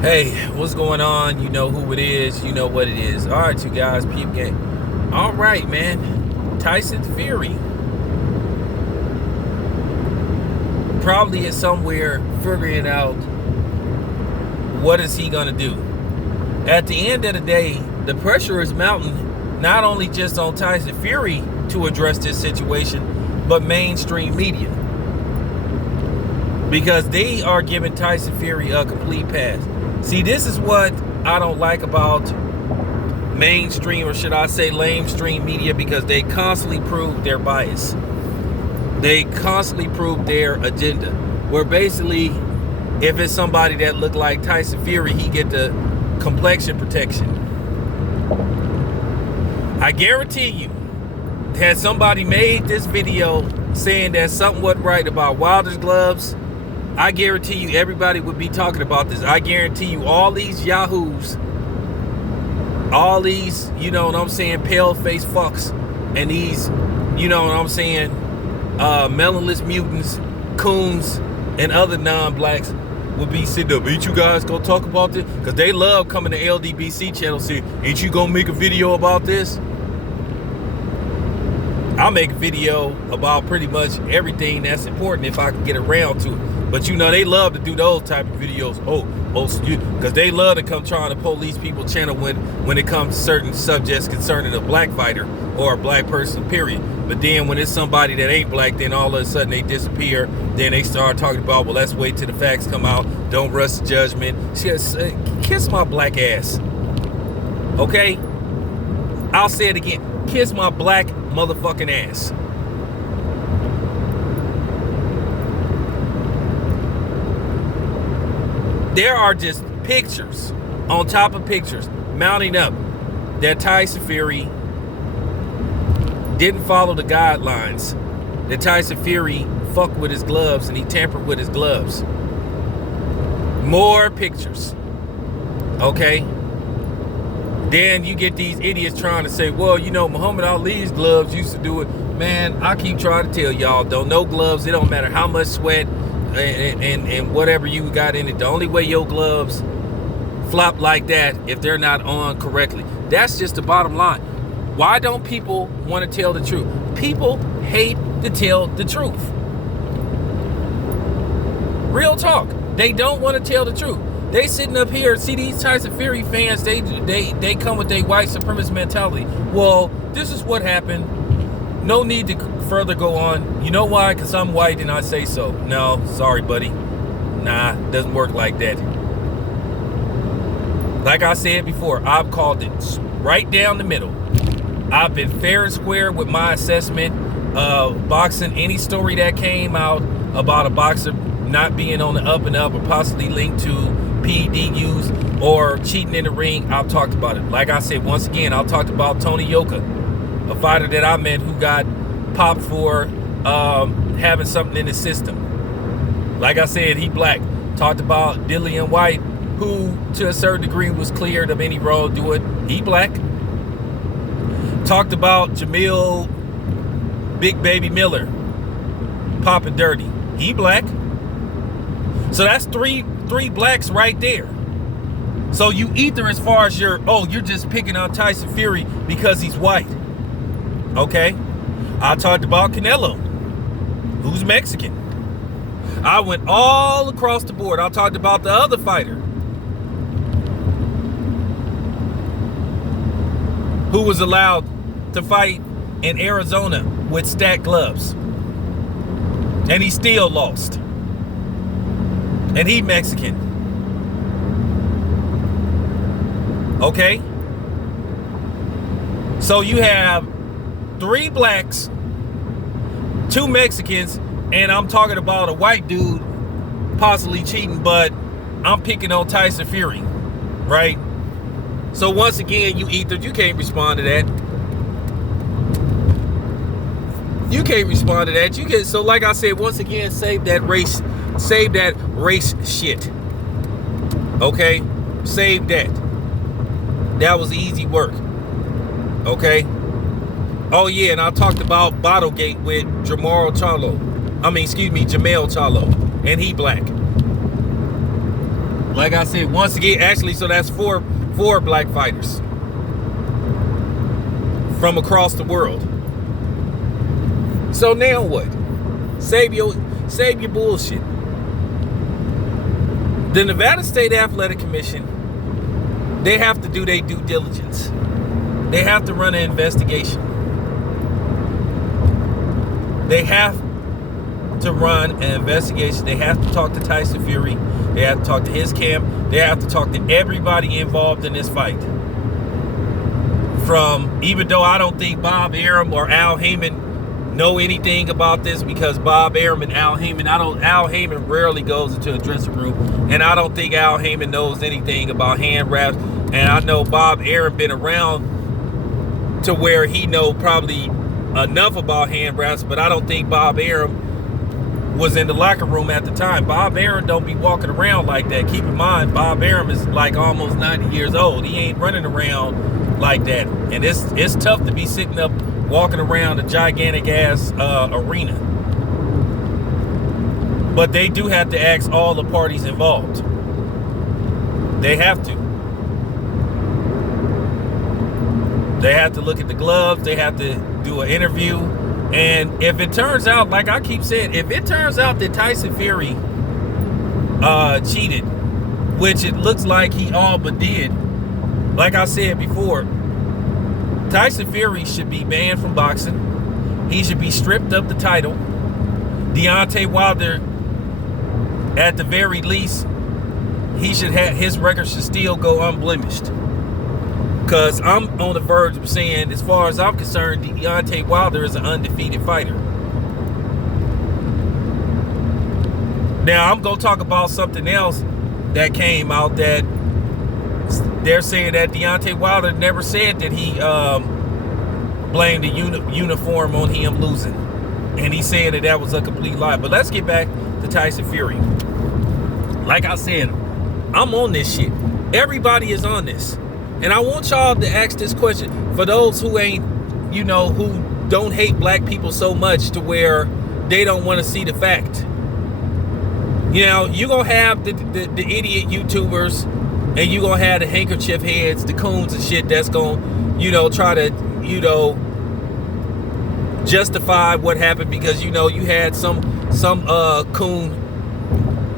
Hey, what's going on? You know who it is. You know what it is. All right, you guys, peep game. All right, man. Tyson Fury probably is somewhere figuring out what is he gonna do. At the end of the day, the pressure is mounting not only just on Tyson Fury to address this situation, but mainstream media, because they are giving Tyson Fury a complete pass. See, this is what I don't like about mainstream, or should I say lamestream media, because they constantly prove their bias. They constantly prove their agenda, where basically if it's somebody that look like Tyson Fury, he get the complexion protection. I guarantee you, had somebody made this video saying that something wasn't right about Wilder's gloves, I guarantee you everybody would be talking about this. I guarantee you all these yahoos, all these, you know what I'm saying, pale-faced fucks, and these, you know what I'm saying, melonless mutants, coons, and other non-blacks would be sitting up. Ain't you guys gonna talk about this? Because they love coming to LDBC channel and say, ain't you gonna make a video about this? I'll make a video about pretty much everything that's important if I can get around to it. But you know, they love to do those type of videos. Because they love to come trying to police people's channel when it comes to certain subjects concerning a black fighter or a black person, period. But then when it's somebody that ain't black, then all of a sudden they disappear. Then they start talking about, well, let's wait till the facts come out. Don't rush the judgment. Kiss my black ass. Okay? I'll say it again. Kiss my black motherfucking ass. There are just pictures on top of pictures mounting up that Tyson Fury didn't follow the guidelines, that Tyson Fury fucked with his gloves and he tampered with his gloves. More pictures. Okay? Then you get these idiots trying to say, well, you know, Muhammad Ali's gloves used to do it. Man, I keep trying to tell y'all, though, no gloves, it don't matter how much sweat and whatever you got in it. The only way your gloves flop like that if they're not on correctly. That's just the bottom line. Why don't people want to tell the truth? People hate to tell the truth. Real talk. They don't want to tell the truth. They sitting up here, see these Tyson Fury fans, they come with their white supremacist mentality. Well, this is what happened. No need to further go on. You know why? Because I'm white and I say so. No, sorry, buddy. Nah, doesn't work like that. Like I said before, I've called it right down the middle. I've been fair and square with my assessment of boxing. Any story that came out about a boxer not being on the up and up or possibly linked to PEDUs or cheating in the ring, I've talked about it. Like I said, once again, I've talked about Tony Yoka, a fighter that I met who got popped for having something in his system. Like I said, he black. Talked about Dillian White, who to a certain degree was cleared of any wrongdoing. He black. Talked about Jamil Big Baby Miller, popping dirty. He black. So that's three blacks right there. So you either, as far as you're just picking on Tyson Fury because he's white. Okay? I talked about Canelo, who's Mexican. I went all across the board. I talked about the other fighter who was allowed to fight in Arizona with stacked gloves. And he still lost. And he Mexican. Okay? So you have 3 blacks, 2 Mexicans, and I'm talking about a white dude possibly cheating, but I'm picking on Tyson Fury, right? So once again, you can't respond to that. You can't respond to that. So like I said, once again, save that race shit. Okay? Save that. That was easy work. Okay? Oh yeah, and I talked about Bottlegate with Jamel Charlo. And he black. Like I said, once again, actually, so that's four black fighters from across the world. So now what? Save your bullshit. The Nevada State Athletic Commission, they have to do their due diligence. They have to run an investigation. They have to run an investigation. They have to talk to Tyson Fury. They have to talk to his camp. They have to talk to everybody involved in this fight. Even though I don't think Bob Arum or Al Heyman know anything about this, because Bob Arum and Al Heyman rarely goes into a dressing room, and I don't think Al Heyman knows anything about hand wraps. And I know Bob Arum been around to where he know probably enough about hand wraps, but I don't think Bob Arum was in the locker room at the time. Bob Arum don't be walking around like that. Keep in mind, Bob Arum is like almost 90 years old. He ain't running around like that. And it's tough to be sitting up walking around a gigantic ass arena. But they do have to ask all the parties involved. They have to. They have to look at the gloves. They have to do an interview. And if it turns out, like I keep saying, if it turns out that Tyson Fury cheated, which it looks like he all but did, like I said before, Tyson Fury should be banned from boxing. He should be stripped of the title. Deontay Wilder, at the very least, his record should still go unblemished. Because I'm on the verge of saying, as far as I'm concerned, Deontay Wilder is an undefeated fighter. Now, I'm going to talk about something else that came out, that they're saying that Deontay Wilder never said that he blamed the uniform on him losing. And he's saying that was a complete lie. But let's get back to Tyson Fury. Like I said, I'm on this shit. Everybody is on this. And I want y'all to ask this question for those who ain't, who don't hate black people so much to where they don't want to see the fact. You're going to have the idiot YouTubers, and you're going to have the handkerchief heads, the coons and shit that's going to, try to, justify what happened because, you had some coon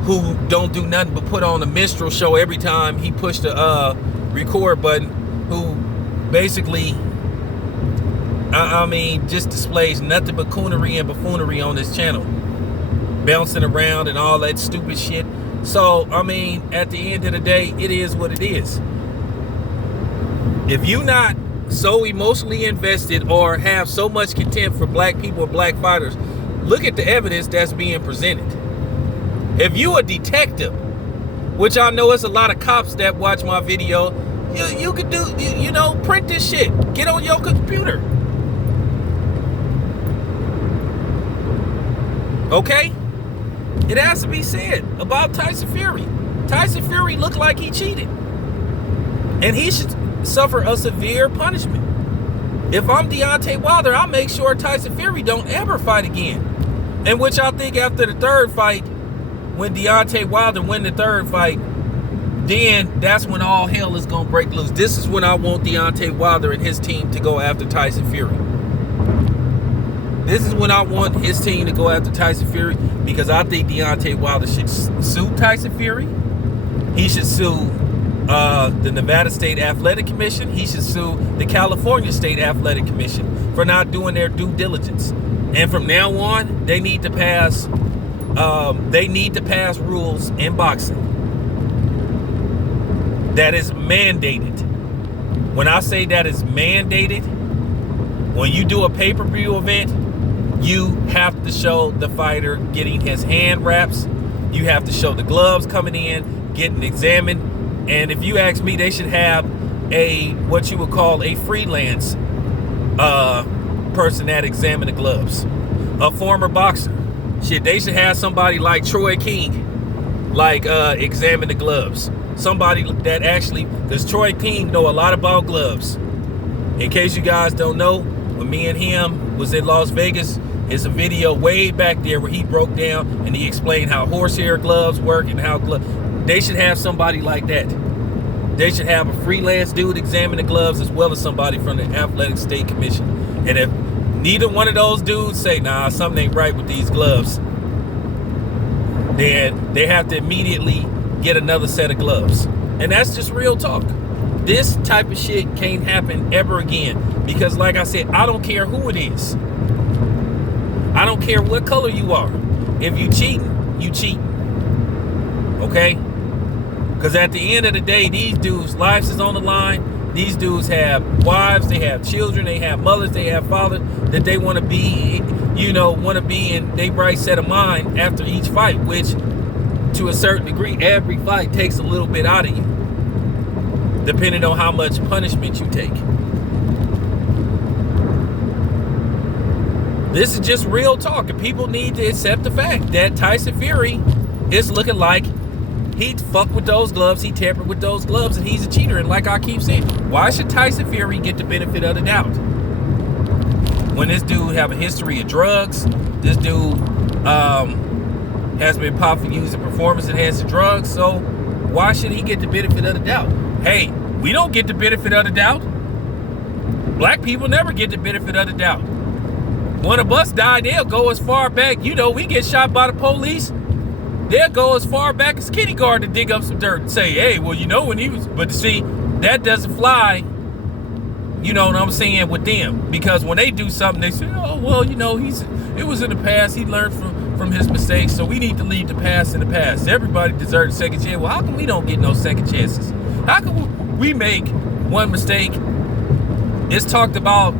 who don't do nothing but put on a minstrel show every time he pushed the record button, who basically just displays nothing but coonery and buffoonery on this channel, bouncing around and all that stupid shit. So at the end of the day, it is what it is. If you not so emotionally invested or have so much contempt for black people or black fighters, look at the evidence that's being presented. If you a detective, which I know it's a lot of cops that watch my video, you could do, print this shit. Get on your computer. Okay? It has to be said about Tyson Fury. Tyson Fury looked like he cheated. And he should suffer a severe punishment. If I'm Deontay Wilder, I'll make sure Tyson Fury don't ever fight again. And which I think after the third fight, when Deontay Wilder win the third fight, then that's when all hell is going to break loose. This is when I want Deontay Wilder and his team to go after Tyson Fury. This is when I want his team to go after Tyson Fury, because I think Deontay Wilder should sue Tyson Fury. He should sue the Nevada State Athletic Commission. He should sue the California State Athletic Commission for not doing their due diligence. And from now on, they need to pass rules in boxing that is mandated. When I say that is mandated, when you do a pay-per-view event, you have to show the fighter getting his hand wraps. You have to show the gloves coming in, getting examined. And if you ask me, they should have what you would call a freelance person that examine the gloves. A former boxer. Shit, they should have somebody like Troy King, examine the gloves. Somebody that actually, because Troy King know a lot about gloves. In case you guys don't know, when me and him was in Las Vegas, it's a video way back there where he broke down and he explained how horsehair gloves work and how They should have somebody like that. They should have a freelance dude examine the gloves as well as somebody from the Athletic State Commission. And if neither one of those dudes say, nah, something ain't right with these gloves, then they have to immediately get another set of gloves. And that's just real talk. This type of shit can't happen ever again. Because like I said, I don't care who it is. I don't care what color you are. If you cheating, you cheat. Okay? Because at the end of the day, these dudes' lives is on the line. These dudes have wives, they have children, they have mothers, they have fathers that they want to be, want to be in their right set of mind after each fight, which to a certain degree, every fight takes a little bit out of you, depending on how much punishment you take. This is just real talk, and people need to accept the fact that Tyson Fury is looking like he fucked with those gloves, he tampered with those gloves, and he's a cheater. And like I keep saying, why should Tyson Fury get the benefit of the doubt? When this dude have a history of drugs, this dude has been popped for using performance-enhancing drugs, so why should he get the benefit of the doubt? Hey, we don't get the benefit of the doubt. Black people never get the benefit of the doubt. When a bus die, they'll go as far back. We get shot by the police. They'll go as far back as kindergarten to dig up some dirt and say, hey, well, when he was... But see, that doesn't fly, you know what I'm saying, with them. Because when they do something, they say, oh, well, it was in the past. He learned from his mistakes, so we need to leave the past in the past. Everybody deserves a second chance. Well, how come we don't get no second chances? How come we make one mistake? It's talked about,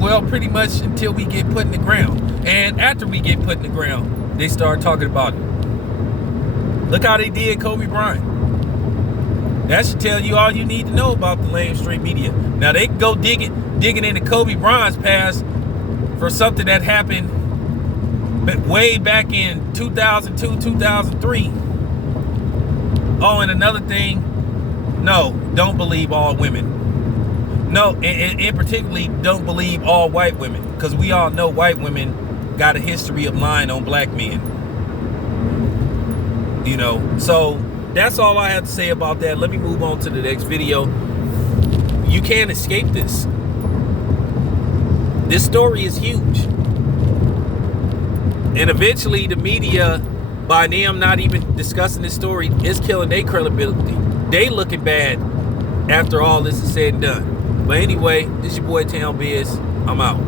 well, pretty much until we get put in the ground. And after we get put in the ground, they start talking about it. Look how they did Kobe Bryant. That should tell you all you need to know about the mainstream media. Now, they can go digging into Kobe Bryant's past for something that happened way back in 2002, 2003. Oh, and another thing, no, don't believe all women. No, and particularly don't believe all white women, because we all know white women got a history of lying on black men. So that's all I have to say about that. Let me move on to the next video. You can't escape this. This story is huge. And eventually the media, by them not even discussing this story, is killing their credibility. They looking bad after all this is said and done. But anyway, this is your boy Town Biz. I'm out.